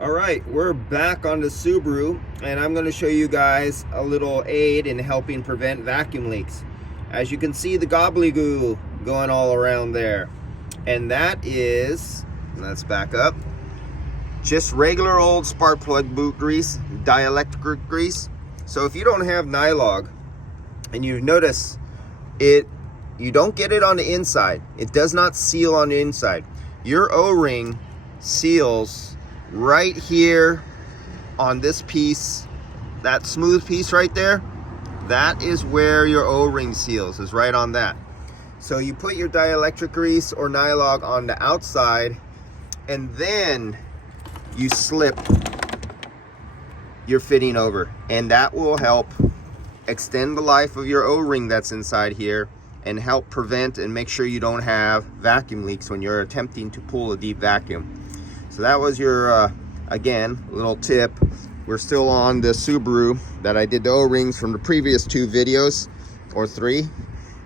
All right, we're back on the Subaru, and I'm going to show you guys a little aid in helping prevent vacuum leaks. As you can see, the gobbledygoo going all around there, and that is, let's back up, just regular old spark plug boot grease, dielectric grease. So if you don't have Nylog and you notice it, you don't get it on the inside, it does not seal on the inside. Your O-ring seals right here on this piece, that smooth piece right there. That is where your O-ring seals, is right on that. So you put your dielectric grease or Nylog on the outside, and then you slip your fitting over, and that will help extend the life of your O-ring that's inside here and help prevent and make sure you don't have vacuum leaks when you're attempting to pull a deep vacuum. So that was your, again, little tip. We're still on the Subaru that I did the O-rings from the previous 2 videos, or 3.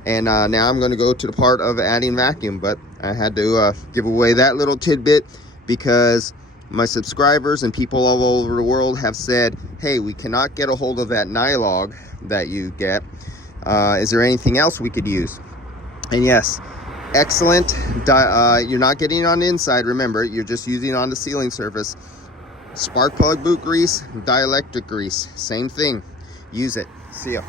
And now I'm gonna go to the part of adding vacuum, but I had to give away that little tidbit because my subscribers and people all over the world have said, hey, we cannot get a hold of that Nylog that you get. Is there anything else we could use? And yes, excellent. You're not getting it on the inside, remember, you're just using it on the sealing surface. Spark plug boot grease, dielectric grease, same thing. Use it. See ya.